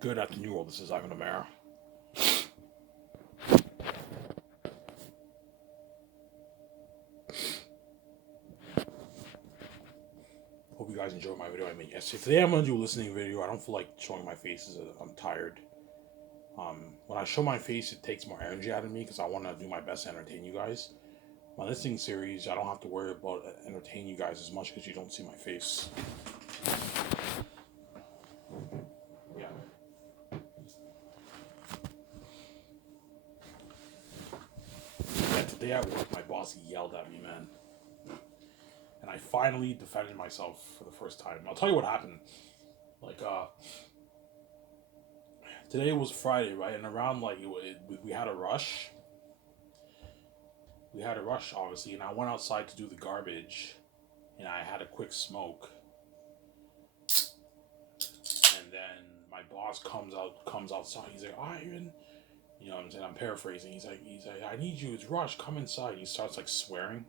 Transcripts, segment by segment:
Good afternoon, world. This is Ivan Amara. Hope you guys enjoyed my video I made yesterday. Today I'm gonna do a listening video. I don't feel like showing my face. I'm tired. When I show my face, it takes more energy out of me because I want to do my best to entertain you guys. My listening series, I don't have to worry about entertaining you guys as much because you don't see my face. Yeah. Yeah. Today at work, my boss yelled at me, man, and I finally defended myself for the first time. I'll tell you what happened. Like, today was Friday, right? And around we had a rush. We had a rush, obviously, and I went outside to do the garbage, and I had a quick smoke, and then my boss comes outside. He's like, Ivan, you know what I'm saying? I'm paraphrasing. He's like, I need you. It's rush. Come inside. He starts like swearing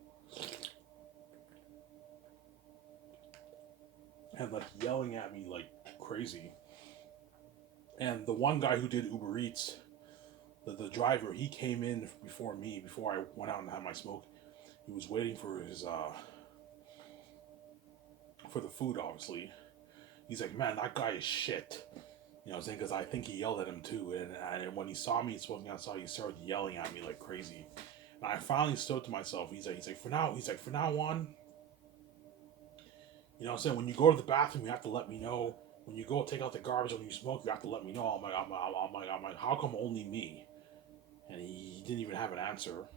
and like yelling at me like crazy. And the one guy who did Uber Eats, the driver, he came in before me, before I went out and had my smoke. He was waiting for his for the food, obviously. He's like, man, that guy is shit. You know what I'm saying? Because I think he yelled at him too. And when he saw me smoking outside, he started yelling at me like crazy. And I finally stood to myself. For now on, you know what I'm saying? When you go to the bathroom, you have to let me know. When you go take out the garbage, when you smoke, you have to let me know. I'm like, how come only me? And he didn't even have an answer.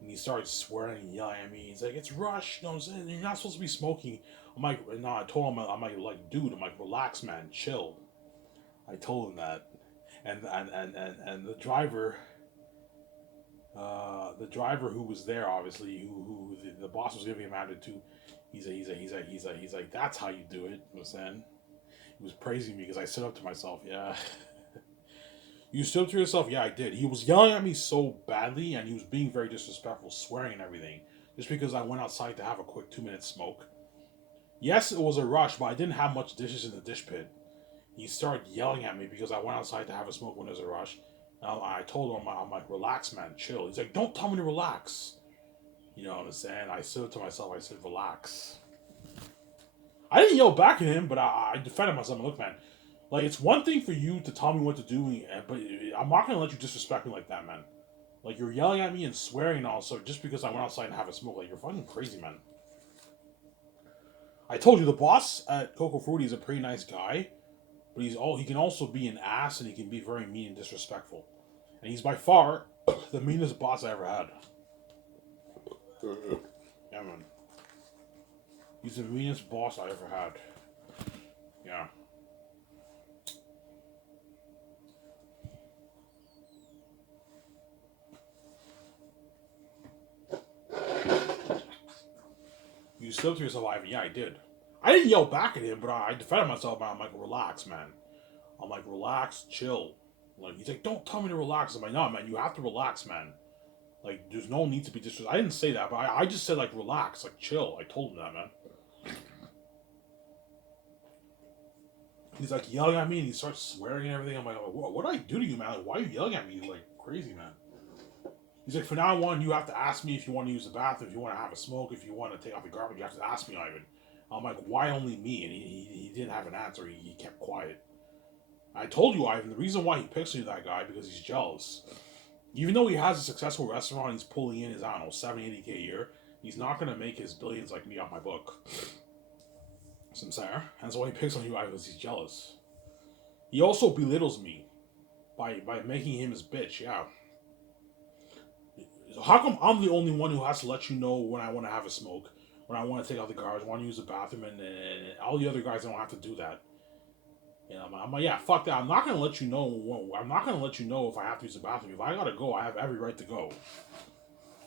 And he started swearing and yelling at me. He's like, it's rush. You know what I'm saying? You're not supposed to be smoking. I'm like, no, I told him, like, dude, I'm like, relax, man, chill. I told him that. And the driver who was there, obviously, who the boss was giving him attitude, he's like, that's how you do it. You know what I'm saying? He was praising me because I stood up to myself. Yeah. You stood up to yourself? Yeah, I did. He was yelling at me so badly and he was being very disrespectful, swearing and everything, just because I went outside to have a quick 2 minute smoke. Yes, it was a rush, but I didn't have much dishes in the dish pit. He started yelling at me because I went outside to have a smoke when there's a rush. I told him, I'm like, relax, man, chill. He's like, don't tell me to relax. You know what I'm saying? I said it to myself, I said, relax. I didn't yell back at him, but I defended myself. Look, man, like, it's one thing for you to tell me what to do, but I'm not going to let you disrespect me like that, man. Like, you're yelling at me and swearing also just because I went outside and have a smoke. Like, you're fucking crazy, man. I told you, the boss at Coco Fruity is a pretty nice guy, but he can also be an ass and he can be very mean and disrespectful. And he's by far the meanest boss I ever had. Yeah, man. He's the meanest boss I ever had. Yeah. You stood up to yourself, Ivan. Yeah, I did. I didn't yell back at him, but I defended myself. I'm like, relax, man. I'm like, relax, chill. Like, he's like, don't tell me to relax. I'm like, no, man, you have to relax, man. Like, there's no need to be disrespectful. I didn't say that, but I just said, like, relax, like, chill. I told him that, man. He's like yelling at me and he starts swearing and everything. I'm like, what did I do to you, man? Like, why are you yelling at me like crazy, man? He's like, for now on, you have to ask me if you want to use the bathroom, if you want to have a smoke, if you want to take out the garbage, you have to ask me, Ivan. I'm like, why only me? And he didn't have an answer. He kept quiet. I told you, Ivan, the reason why he picks me that guy because he's jealous. Even though he has a successful restaurant, he's pulling in his, I don't know, 70, 80K a year, he's not going to make his billions like me off my book. Sincere. And so he picks on you, Ivan, because he's jealous. He also belittles me by making him his bitch, yeah. So how come I'm the only one who has to let you know when I want to have a smoke, when I want to take out the garbage, want to use the bathroom, and all the other guys don't have to do that? You know, I'm like, yeah, fuck that. I'm not gonna let you know. I'm not gonna let you know if I have to use the bathroom. If I gotta go, I have every right to go.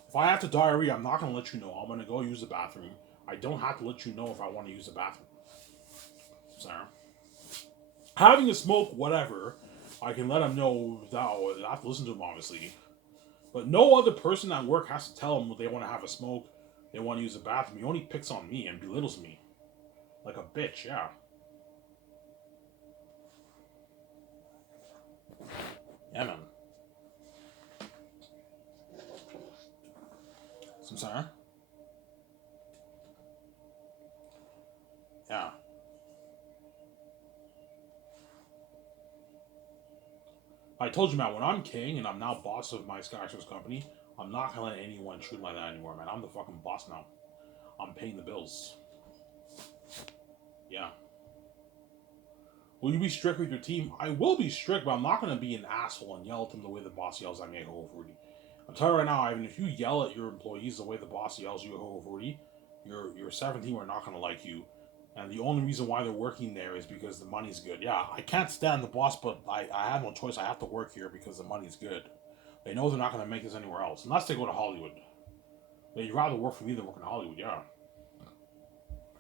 If I have to diarrhea, I'm not gonna let you know. I'm gonna go use the bathroom. I don't have to let you know if I want to use the bathroom. Sarah, having a smoke, whatever. I can let him know that I have to listen to him, obviously. But no other person at work has to tell him they want to have a smoke, they want to use the bathroom. He only picks on me and belittles me. Like a bitch, yeah. Yeah, man. Some sorry. Yeah. I told you, man, when I'm king and I'm now boss of my Skyshow's company, I'm not gonna let anyone treat me like that anymore, man. I'm the fucking boss now. I'm paying the bills. Yeah. Will you be strict with your team? I will be strict, but I'm not gonna be an asshole and yell at them the way the boss yells at me at Coco Fruity. I'm telling you right now, Ivan, if you yell at your employees the way the boss yells at you at Coco Fruity, your 17 are not gonna like you. And the only reason why they're working there is because the money's good. Yeah, I can't stand the boss, but I have no choice. I have to work here because the money's good. They know they're not going to make this anywhere else, unless they go to Hollywood. They'd rather work for me than work in Hollywood, yeah.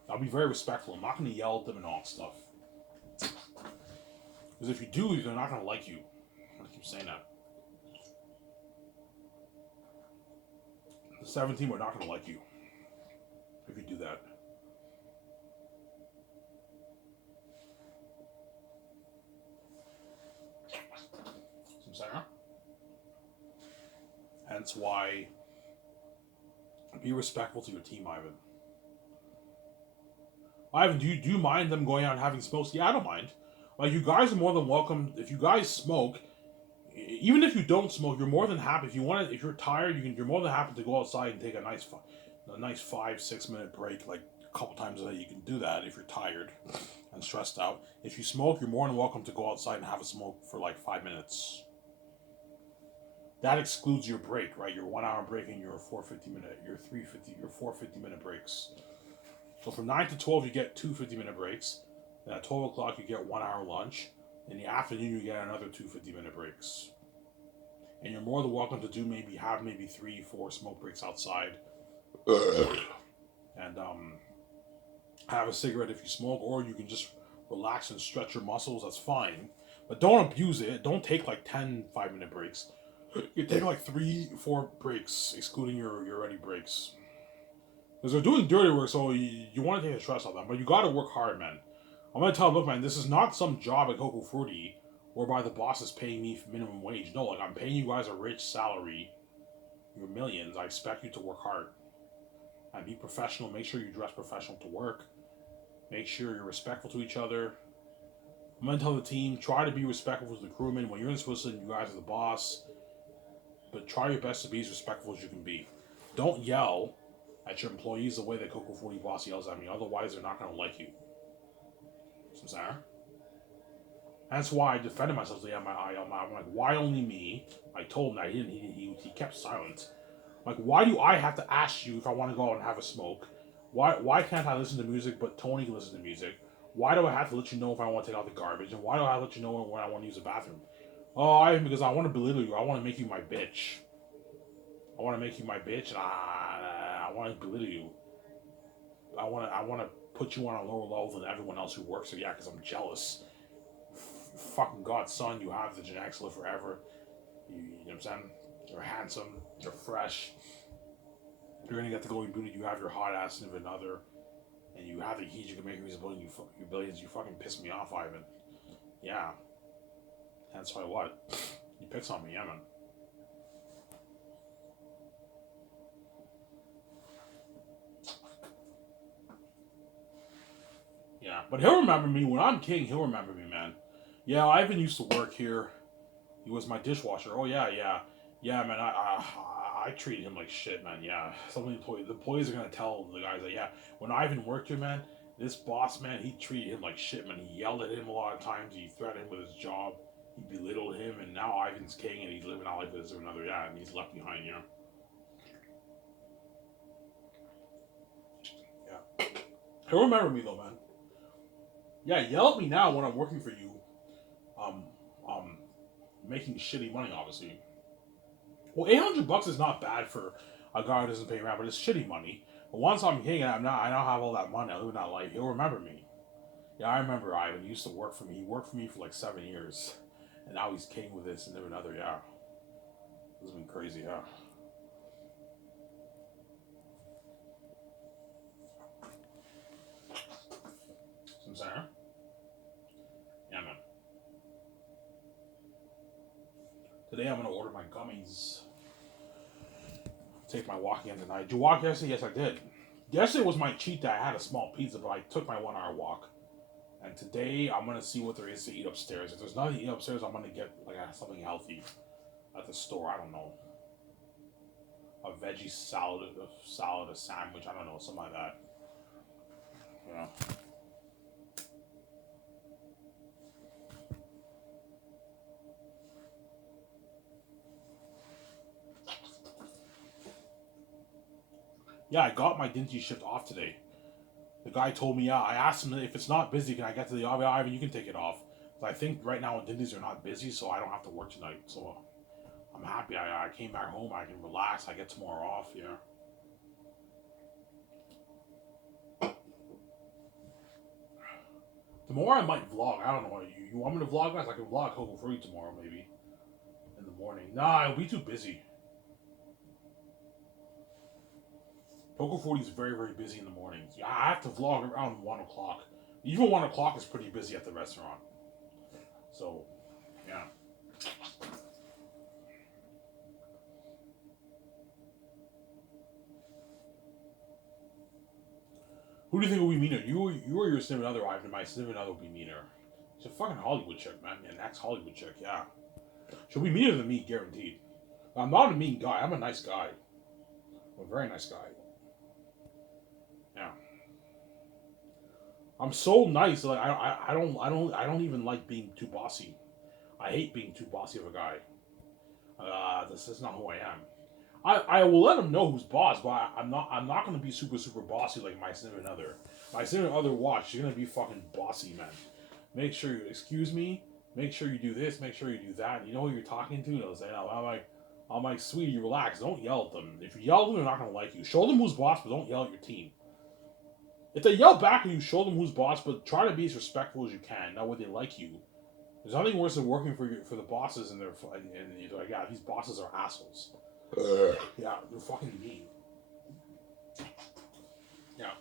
I'll be very respectful. I'm not going to yell at them and all that stuff. Because if you do, they're not going to like you. I'm going to keep saying that. The 17 are not going to like you if you do that. Hence why be respectful to your team, Ivan. Ivan, do you mind them going out and having smokes? Yeah, I don't mind. Like, you guys are more than welcome. If you guys smoke, even if you don't smoke, you're more than happy. If you want to, if you're tired, you're more than happy to go outside and take a nice 5-6 minute break, like a couple times a day. You can do that if you're tired and stressed out. If you smoke, you're more than welcome to go outside and have a smoke for like 5 minutes. That excludes your break, right? Your 1 hour break and your 4 50-minute breaks. So from 9 to 12, you get 2 50-minute breaks. Then at 12 o'clock, you get 1 hour lunch. In the afternoon, you get another 2 50-minute breaks. And you're more than welcome to do maybe 3-4 smoke breaks outside. And have a cigarette if you smoke, or you can just relax and stretch your muscles. That's fine. But don't abuse it. Don't take like 10 5-minute breaks. You take like 3-4 breaks, excluding your ready breaks. Because they're doing dirty work, so you want to take the stress off them. But you got to work hard, man. I'm going to tell them, look, man, this is not some job at Coco Fruity whereby the boss is paying me minimum wage. No, like, I'm paying you guys a rich salary. You're millions. I expect you to work hard. And be professional. Make sure you dress professional to work. Make sure you're respectful to each other. I'm going to tell the team, try to be respectful to the crewmen. When you're in Switzerland, you guys are the boss. But try your best to be as respectful as you can be. Don't yell at your employees the way that Coco Fruity boss yells at me. Otherwise, they're not going to like you. So, Sarah? That's why I defended myself. So, yeah, I'm like, why only me? I told him that he kept silent. Like, why do I have to ask you if I want to go out and have a smoke? Why can't I listen to music but Tony can listen to music? Why do I have to let you know if I want to take out the garbage? And why do I have to let you know when I want to use the bathroom? Oh, because I want to belittle you. I want to make you my bitch. I want to make you my bitch, and I want to belittle you. I want to put you on a lower level than everyone else who works here. Yeah, because I'm jealous. Fucking God's son, you have the genetics to live forever. You know what I'm saying? You're handsome. You're fresh. You're gonna get to go in booty. You have your hot ass and another, and you have the heat. You can make your billions. You fucking piss me off, Ivan. Yeah. That's why what? You picks on me, yeah, man. Yeah, but he'll remember me when I'm king. He'll remember me, man. Yeah, Ivan used to work here. He was my dishwasher. Oh yeah, man. I treated him like shit, man. Yeah, some of the employees are gonna tell the guys that yeah, when Ivan worked here, man, this boss, man, he treated him like shit, man. He yelled at him a lot of times. He threatened him with his job. He belittled him, and now Ivan's king, and he's living out like this or another. Yeah, and he's left behind, you know. Yeah, he'll remember me though, man. Yeah, yell at me now when I'm working for you. Um, um, making shitty money, obviously. Well, $800 is not bad for a guy who doesn't pay rent, but it's shitty money. But once I'm king and I now have all that money, I live in that life, he'll remember me. Yeah, I remember Ivan. He used to work for me. He worked for me for like 7 years. And now he's king with this and another, yeah. This has been crazy, yeah. Some Sarah? Yeah, man. Today I'm gonna order my gummies. Take my walk again tonight. Did you walk yesterday? Yes, I did. Yesterday was my cheat day. I had a small pizza, but I took my 1 hour walk. And today I'm gonna see what there is to eat upstairs. If there's nothing to eat upstairs, I'm gonna get like something healthy at the store. I don't know, a veggie salad, a sandwich. I don't know, something like that. Yeah. Yeah, I got my Dinty shift off today. The guy told me, yeah, I asked him if it's not busy, can I get to the office? Ivan, you can take it off. But I think right now Dinty's are not busy, so I don't have to work tonight. So I'm happy. I came back home. I can relax. I get tomorrow off. Yeah. Tomorrow I might vlog. I don't know. You want me to vlog, guys? I can vlog Coco Free tomorrow, maybe in the morning. Nah, it'll be too busy. Coco 40 is very, very busy in the mornings. I have to vlog around 1 o'clock. Even 1 o'clock is pretty busy at the restaurant. So, yeah. Who do you think will be meaner? You or your significant other, Ivan? My significant other will be meaner. She's a fucking Hollywood chick, man. An ex-Hollywood chick, yeah. She'll be meaner than me, guaranteed. I'm not a mean guy. I'm a nice guy. I'm a very nice guy. Yeah. I'm so nice. Like I don't even like being too bossy. I hate being too bossy of a guy. This is not who I am. I will let him know who's boss, but I'm not gonna be super bossy like my significant other. My significant other watch, she's gonna be fucking bossy, man. Make sure you excuse me. Make sure you do this. Make sure you do that. You know who you're talking to? They'll say, I'm like, sweetie, relax. Don't yell at them. If you yell at them, they're not gonna like you. Show them who's boss, but don't yell at your team. If they yell back at you, show them who's boss, but try to be as respectful as you can. That way they like you. There's nothing worse than working for the bosses and you're like, yeah, these bosses are assholes. Yeah, they're fucking mean. Yeah.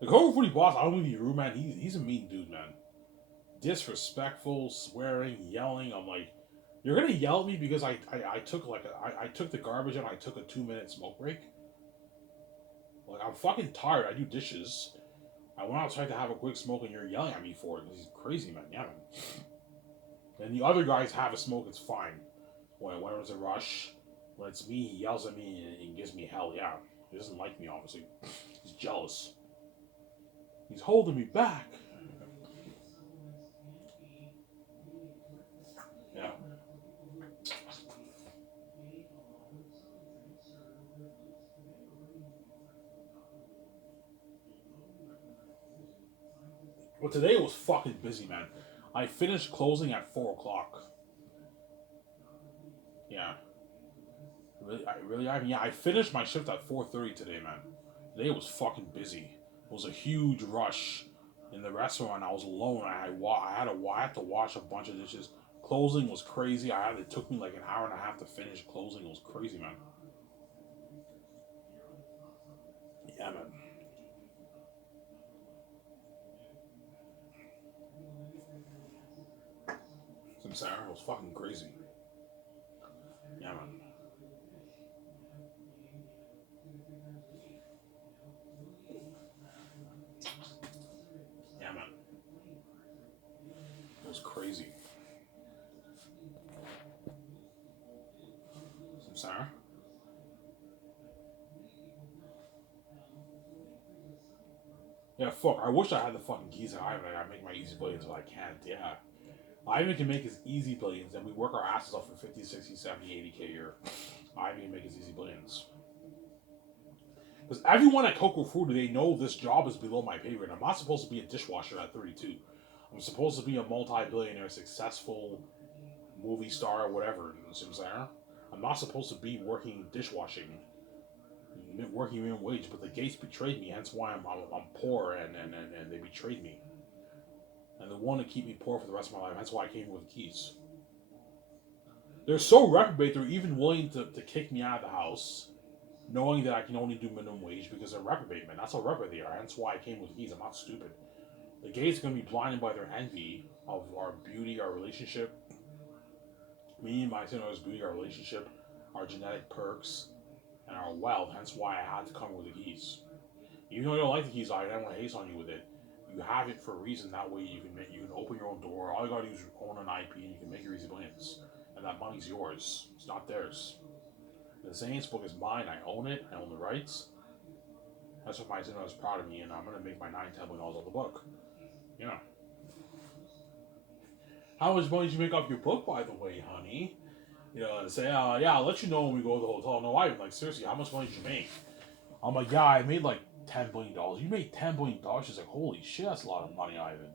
The Coco Footy boss, I don't mean to be rude, man. He's a mean dude, man. Disrespectful, swearing, yelling. I'm like, you're gonna yell at me because I took the garbage and I took a 2-minute smoke break. Like, I'm fucking tired. I do dishes. I went outside to have a quick smoke and you're yelling at me for it. He's crazy, man. Yeah, man. And the other guys have a smoke, it's fine. When it's a rush, when it's me, he yells at me and gives me hell. Yeah, he doesn't like me, obviously. He's jealous. He's holding me back. Yeah. Well, today was fucking busy, man. I finished closing at 4 o'clock. Yeah. I finished my shift at 4:30 today, man. Today was fucking busy. It was a huge rush in the restaurant. I was alone. I had to wash a bunch of dishes. Closing was crazy. It took me like an hour and a half to finish closing. It was crazy, man. Yeah, man. Sarah, it was fucking crazy. Yeah, man. Yeah, man. It was crazy. Sarah. Yeah, fuck. I wish I had the fucking keys. I make my easy billions, but I can't. Yeah. Ivan can make his easy billions, and we work our asses off for 50, 60, 70, 80K a year. Ivan can make his easy billions. Because everyone at Coco Food, they know this job is below my pay grade. I'm not supposed to be a dishwasher at 32. I'm supposed to be a multi-billionaire, successful movie star, or whatever. You know what I'm saying? I'm not supposed to be working dishwashing, working minimum wage. But the Gates betrayed me. Hence why I'm poor, and they betrayed me. And they want to keep me poor for the rest of my life. That's why I came with the keys. They're so reprobate, they're even willing to kick me out of the house, knowing that I can only do minimum wage because they're reprobate, man. That's how reprobate they are. That's why I came with the keys. I'm not stupid. The Gates are going to be blinded by their envy of our beauty, our relationship. Me and my sister's beauty, our relationship, our genetic perks, and our wealth. Hence why I had to come with the keys. Even though you don't like the keys, I don't want to hate on you with it. You have it for a reason. That way you can open your own door. All you gotta do is own an IP, and you can make your easy billions. And that money's yours. It's not theirs. The Saints book is mine. I own it. I own the rights. That's what my Zeno is proud of me, and I'm gonna make my $9-10 million on the book. Yeah. How much money did you make off your book, by the way, honey? You know, and say, yeah, I'll let you know when we go to the hotel. No, I'm like, seriously, how much money did you make? I'm like, yeah, I made like $10 billion. You made $10 billion? She's like, holy shit, that's a lot of money, Ivan.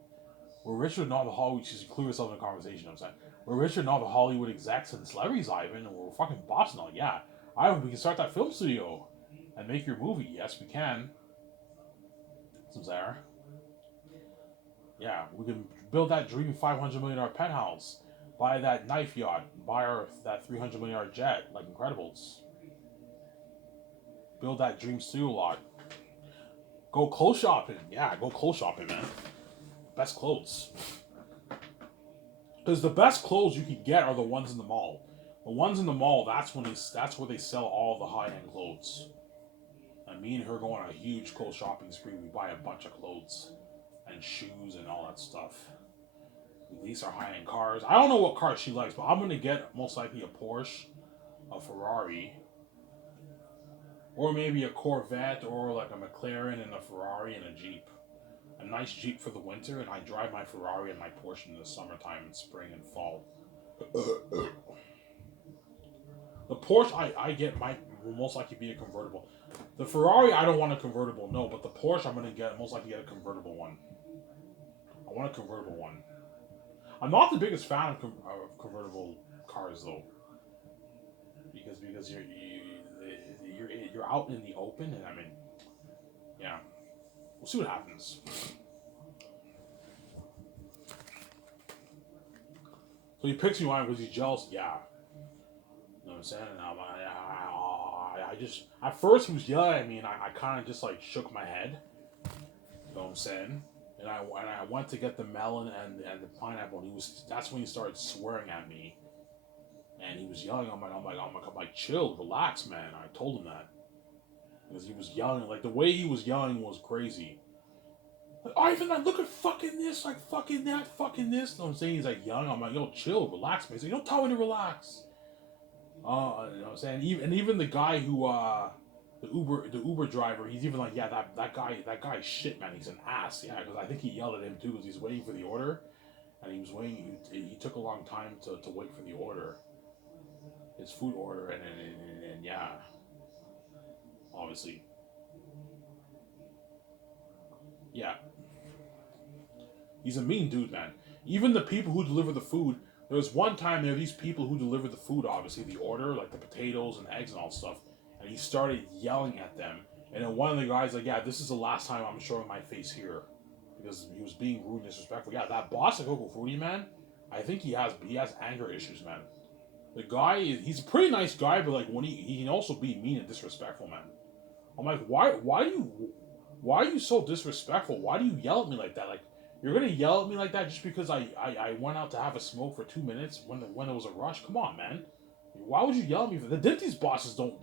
We're richer than all the Hollywood. She's clear herself in the conversation. I'm saying we're richer than all the Hollywood execs and celebrities, Ivan, and we're fucking bossing. Like, yeah, Ivan, we can start that film studio and make your movie. Yes, we can. Some Zara. Yeah, we can build that dream $500 million penthouse, buy that knife yacht, buy that $300 million jet, like Incredibles. Build that dream studio lot. Go clothes shopping. Yeah, go clothes shopping, man. Best clothes. Because the best clothes you can get are the ones in the mall. The ones in the mall, that's where they sell all the high-end clothes. And me and her go on a huge clothes shopping spree. We buy a bunch of clothes and shoes and all that stuff. We lease our high-end cars. I don't know what car she likes, but I'm gonna get most likely a Porsche, a Ferrari, or maybe a Corvette, or like a McLaren and a Ferrari and a Jeep. A nice Jeep for the winter, and I drive my Ferrari and my Porsche in the summertime and spring and fall. The Porsche I get will most likely be a convertible. The Ferrari I don't want a convertible, no, but the Porsche I'm gonna most likely get a convertible one. I want a convertible one. I'm not the biggest fan of convertible cars though, because you're out in the open, and I mean, yeah, we'll see what happens. So he picks me on because he's jealous. Yeah, you know what I'm saying? And I just at first he was yelling at me, and I kind of just like shook my head. You know what I'm saying? And I went to get the melon and the pineapple, and that's when he started swearing at me, and he was yelling. I'm like, chill, relax, man. I told him that because he was yelling, like the way he was yelling was crazy. Like, Ivan, like, look at fucking this, like fucking that, fucking this. You know what I'm saying? He's like yelling. I'm like, yo, chill, relax, man. He's like, don't tell me to relax. You know what I'm saying? Even the guy who the Uber driver, he's even like, yeah, that guy's shit, man. He's an ass. Yeah, because I think he yelled at him too because he's waiting for the order, and he was waiting. He took a long time to wait for the order, his food order, and yeah, obviously, yeah, he's a mean dude, man. Even the people who deliver the food. There was one time there were these people who delivered the food, obviously the order, like the potatoes and eggs and all stuff, and he started yelling at them. And then one of the guys like, yeah, this is the last time I'm showing my face here, because he was being rude and disrespectful. Yeah, that boss at Coco Fruity, man, I think he has anger issues, man. The guy he's a pretty nice guy, but like when he can also be mean and disrespectful, man. I'm like, why are you so disrespectful? Why do you yell at me like that? Like, you're gonna yell at me like that just because I went out to have a smoke for 2 minutes when it was a rush? Come on, man. Why would you yell at me for the Dinty's bosses don't.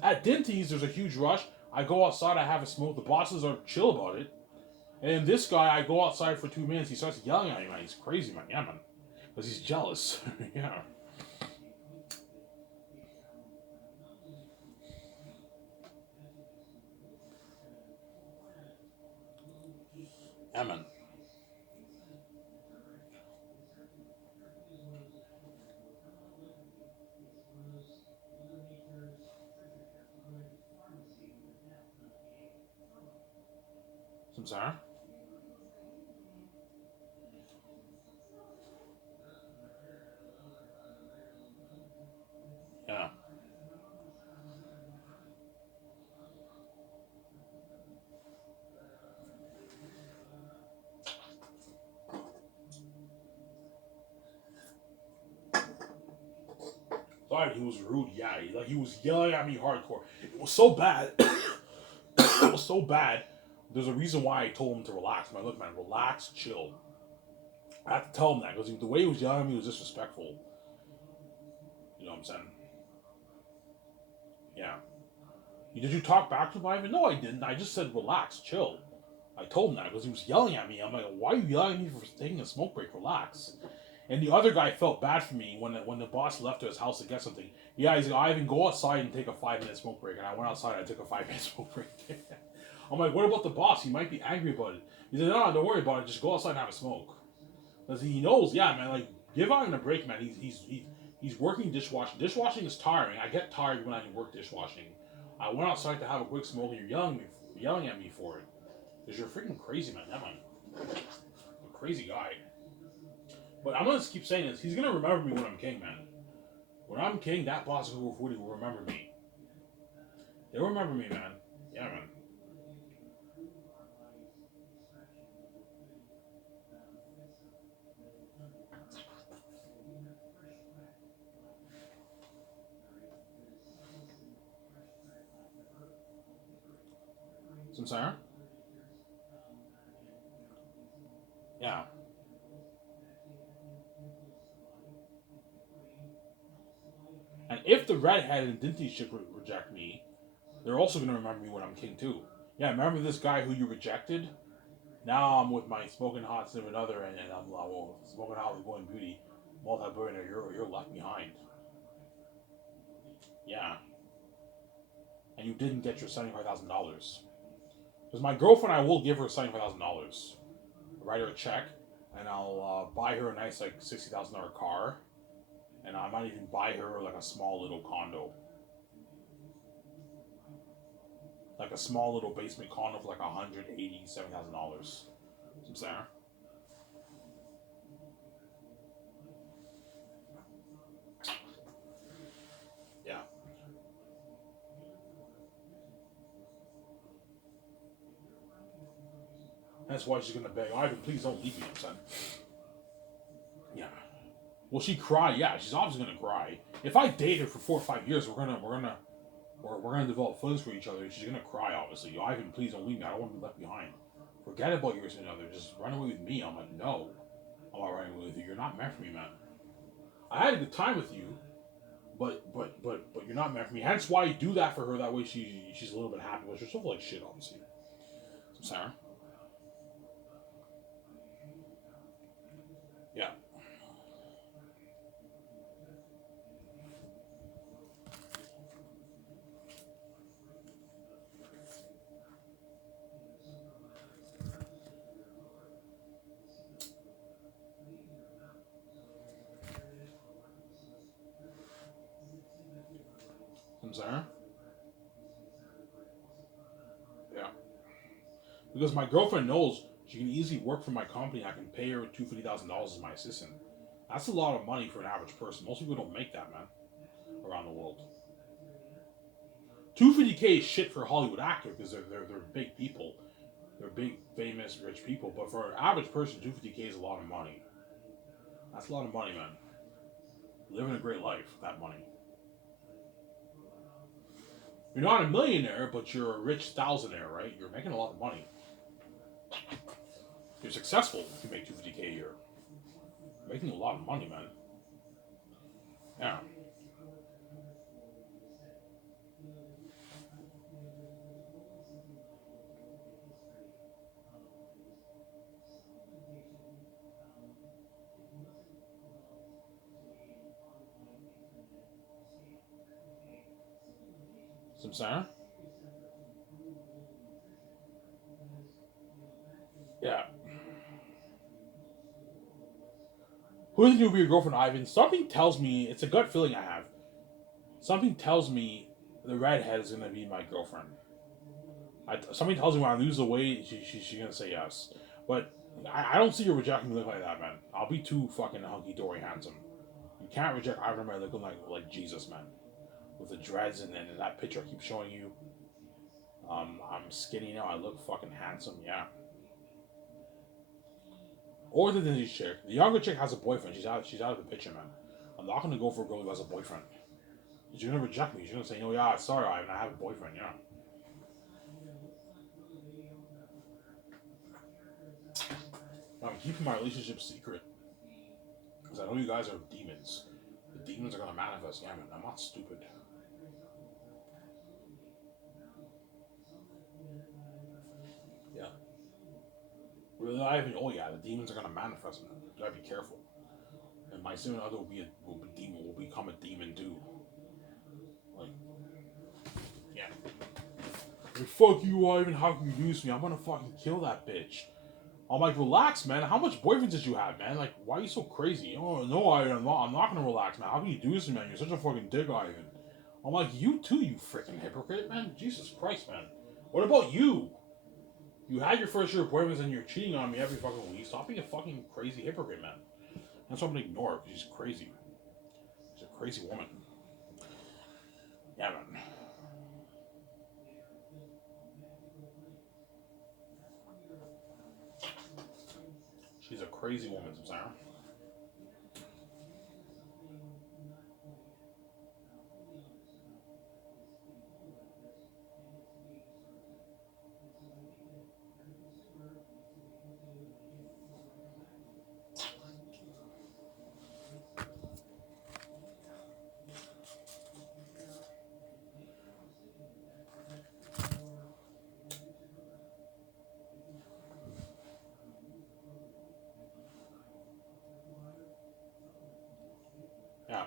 At Dinty's there's a huge rush. I go outside, I have a smoke. The bosses are chill about it. And this guy, I go outside for 2 minutes. He starts yelling at me, man. He's crazy, man. Yeah, man. Because he's jealous. Yeah. Yeah, man. Some Sarah? Yeah. Sorry, he was rude. Yeah, he was yelling at me hardcore. It was so bad. It was so bad. There's a reason why I told him to relax. Man, look, man, relax, chill. I have to tell him that because the way he was yelling at me was disrespectful. You know what I'm saying? Yeah. Did you talk back to him, Ivan? No, I didn't. I just said, relax, chill. I told him that because he was yelling at me. I'm like, why are you yelling at me for taking a smoke break? Relax. And the other guy felt bad for me when the boss left to his house to get something. Yeah, he's like, Ivan, go outside and take a 5 minute smoke break. And I went outside and I took a 5 minute smoke break. I'm like, what about the boss? He might be angry about it. He said, no, don't worry about it. Just go outside and have a smoke. Because he knows, yeah, man, like, give Ivan a break, man. He's working dishwashing. Dishwashing is tiring. I get tired when I work dishwashing. I went outside to have a quick smoke and you're yelling at me for it. Because you're freaking crazy, man. That man. A crazy guy. But I'm gonna keep saying this. He's gonna remember me when I'm king, man. When I'm king, that boss of Over 40 will remember me. They'll remember me, man. Yeah, man. Samsara? Yeah. And if the redhead and Dinty chick reject me, they're also gonna remember me when I'm king too. Yeah, remember this guy who you rejected? Now I'm with my smoking hot significant other, and I'm smoking hot with going beauty, multi-billionaire. You're left behind. Yeah, and you didn't get your $75,000. Because my girlfriend, I will give her $75,000. Write her a check, and I'll buy her a nice like $60,000 car, and I might even buy her like a small little condo, like a small little basement condo for like $187,000. I'm saying. Yeah. That's why she's gonna beg Ivan, please don't leave me, son. Yeah. Will she cry? Yeah, she's obviously gonna cry. If I date her for 4 or 5 years, we're gonna develop feelings for each other. She's gonna cry, obviously. Ivan, please don't leave me. I don't want to be left behind. Forget about your significant other. Just run away with me. I'm like, no, I'm not running away with you. You're not meant for me, man. I had a good time with you, but you're not meant for me. Hence why you do that for her. That way she's a little bit happy. But you're still like shit, obviously. So, Sarah. Yeah. So, Sarah. Yeah. Because my girlfriend knows she can easily work for my company. I can pay her $250,000 as my assistant. That's a lot of money for an average person. Most people don't make that, man, around the world. 250K is shit for a Hollywood actor because they're big people. They're big, famous, rich people. But for an average person, 250K is a lot of money. That's a lot of money, man. Living a great life, that money. You're not a millionaire, but you're a rich thousandaire, right? You're making a lot of money. You're successful if you make 250K a year. You're making a lot of money, man. Yeah. Some Sarah? Yeah. Who do you think will be your girlfriend, Ivan? Something tells me, it's a gut feeling I have. Something tells me the redhead is gonna be my girlfriend. Something tells me when I lose the weight, she's gonna say yes. But I don't see her rejecting me looking like that, man. I'll be too fucking hunky dory handsome. You can't reject Ivan by looking like Jesus, man. With the dreads and then that picture I keep showing you. I'm skinny now. I look fucking handsome. Yeah. Or the dingy chick. The younger chick has a boyfriend. She's out. She's out of the picture, man. I'm not gonna go for a girl who has a boyfriend. She's gonna reject me. She's gonna say, "No, yeah, sorry, Ivan. I have a boyfriend." Yeah. I'm keeping my relationship secret because I know you guys are demons. The demons are gonna manifest. Yeah, man, I'm not stupid. Yeah. Really, I even. Oh yeah, the demons are gonna manifest. Man. You gotta be careful. And my soon other will become a demon too. Like, yeah. Like, fuck you, Ivan. How can you use me? I'm gonna fucking kill that bitch. I'm like, relax, man. How much boyfriends did you have, man? Like, why are you so crazy? Oh no, I'm not gonna relax, man. How can you do this, man? You're such a fucking dick, Ivan. I'm like, you too, you freaking hypocrite, man. Jesus Christ, man. What about you? You had your first year of boyfriends and you're cheating on me every fucking week. Stop being a fucking crazy hypocrite, man. That's what I'm gonna ignore because she's crazy. She's a crazy woman. Yeah, man. She's a crazy woman, Sarah. Yeah.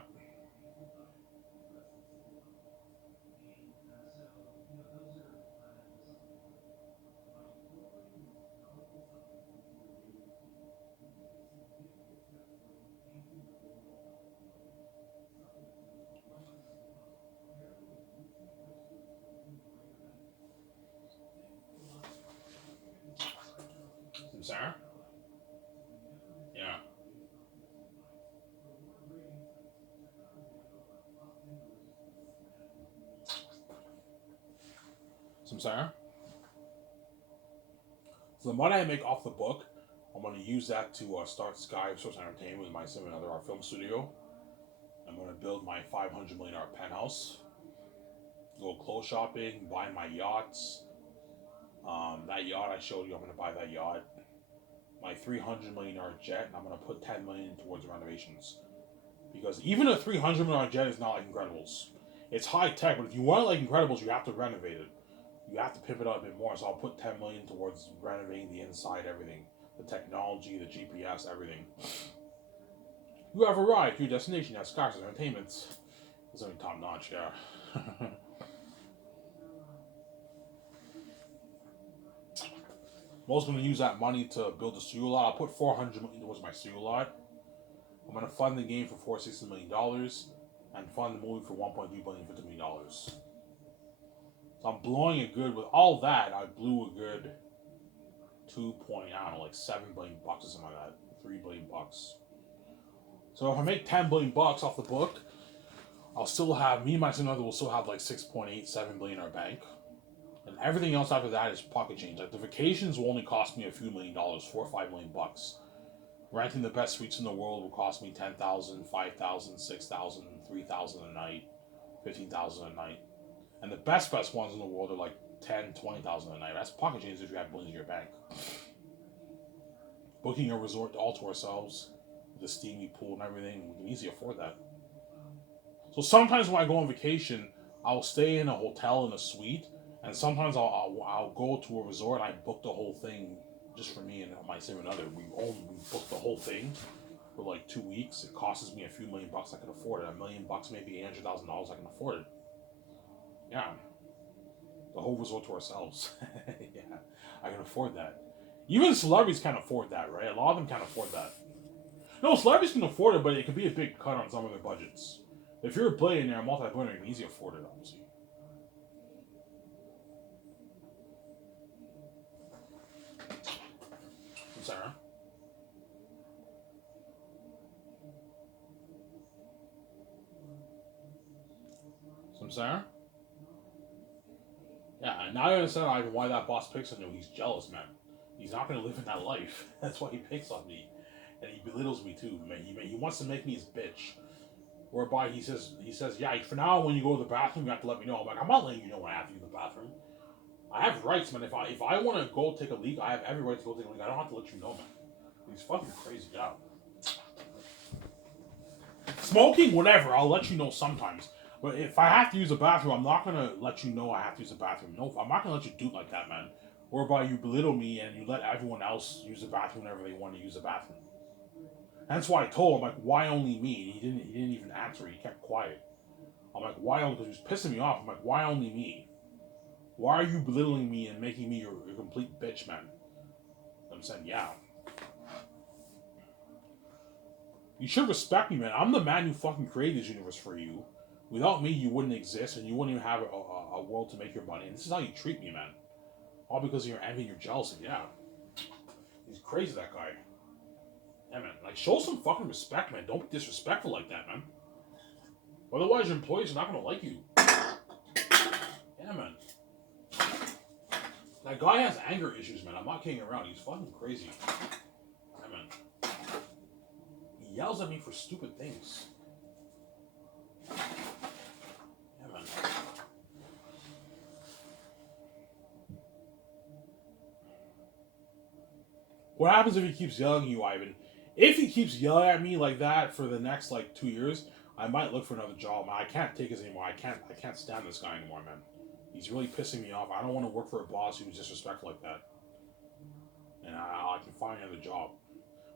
Sarah? Yeah. Sarah? So the money I make off the book, I'm going to use that to start Sky Source Entertainment with my sim and other art film studio. I'm going to build my $500 million penthouse, go clothes shopping, buy my yachts. That yacht I showed you, I'm going to buy that yacht. My $300 million jet, and I'm going to put $10 million towards renovations. Because even a $300 million jet is not like Incredibles. It's high tech, but if you want it like Incredibles, you have to renovate it. You have to pimp it up a bit more. So I'll put $10 million towards renovating the inside, everything, the technology, the GPS, everything. You have arrived to your destination at Sky's Entertainment. It's only top notch, yeah. I'm also going to use that money to build a studio lot. I'll put $400 million towards my studio lot. I'm going to fund the game for $460 million and fund the movie for $1.2 billion, $50 million. So I'm blowing it good. With all that, I blew a good 7 billion bucks or something like that. $3 billion. So if I make $10 billion off the book, I'll still have me and my significant other will still have like 6.87 billion in our bank. And everything else after that is pocket change. Like the vacations will only cost me a few $1,000,000, $4 or $5 million. Renting the best suites in the world will cost me 10,000, 5,000, 6,000, 3,000 a night, 15,000 a night. And the best ones in the world are like 10, 20,000 a night. That's pocket change if you have billions in your bank. Booking a resort all to ourselves, with a steamy pool and everything, we can easily afford that. So sometimes when I go on vacation, I'll stay in a hotel in a suite, and sometimes I'll go to a resort and I book the whole thing just for me and my significant other. We booked the whole thing for like 2 weeks. It costs me a few $1,000,000. I can afford it. $1,000,000, maybe $800,000. I can afford it. Yeah, the whole resort to ourselves. Yeah, I can afford that. Even celebrities can't afford that, right? A lot of them can't afford that. No, celebrities can afford it, but it could be a big cut on some of their budgets. If you're a billionaire, multi-billionaire, you can easily afford it, obviously. Sarah? Sarah? Yeah, now I understand why that boss picks on you. He's jealous, man. He's not going to live in that life. That's why he picks on me. And he belittles me too, man. He wants to make me his bitch. Whereby he says, yeah, for now when you go to the bathroom, you have to let me know. I'm like, I'm not letting you know when I have to use the bathroom. I have rights, man. If I want to go take a leak, I have every right to go take a leak. I don't have to let you know, man. He's fucking crazy, yeah. Smoking, whatever, I'll let you know sometimes. But if I have to use the bathroom, I'm not gonna let you know I have to use the bathroom. No, I'm not gonna let you do it like that, man. Whereby you belittle me and you let everyone else use the bathroom whenever they want to use the bathroom. That's why I told him, like, why only me? He didn't even answer. He kept quiet. I'm like, why only? Because he was pissing me off. I'm like, why only me? Why are you belittling me and making me your complete bitch, man? I'm saying, yeah. You should respect me, man. I'm the man who fucking created this universe for you. Without me, you wouldn't exist, and you wouldn't even have a world to make your money. And this is how you treat me, man. All because of your envy and your jealousy. Yeah. He's crazy, that guy. Yeah, man. Like, show some fucking respect, man. Don't be disrespectful like that, man. Otherwise, your employees are not gonna like you. Yeah, man. That guy has anger issues, man. I'm not kidding around. He's fucking crazy. Yeah, man. He yells at me for stupid things. Yeah, man. What happens if he keeps yelling at you, Ivan? If he keeps yelling at me like that for the next, like, 2 years, I might look for another job. Man, I can't take this anymore. I can't stand this guy anymore, man. He's really pissing me off. I don't want to work for a boss who's disrespectful like that. And I can find another job.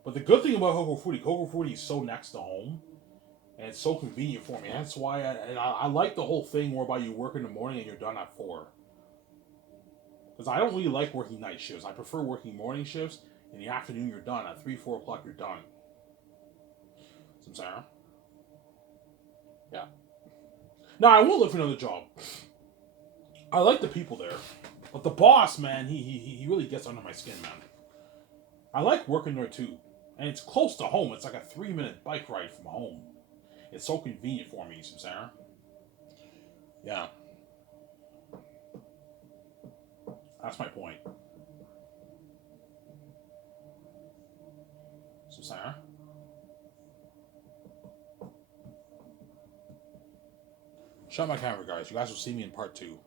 But the good thing about Hoko Footy is so next to home, and it's so convenient for me. That's why I like the whole thing whereby you work in the morning and you're done at 4. Because I don't really like working night shifts. I prefer working morning shifts. In the afternoon, you're done. At 3, 4 o'clock, you're done. Some Sarah? Yeah. No, I won't look for another job. I like the people there. But the boss, man, he really gets under my skin, man. I like working there too. And it's close to home. It's like a 3-minute bike ride from home. It's so convenient for me, some Sarah. Yeah. That's my point. Some Sarah? Shut my camera, guys. You guys will see me in part 2.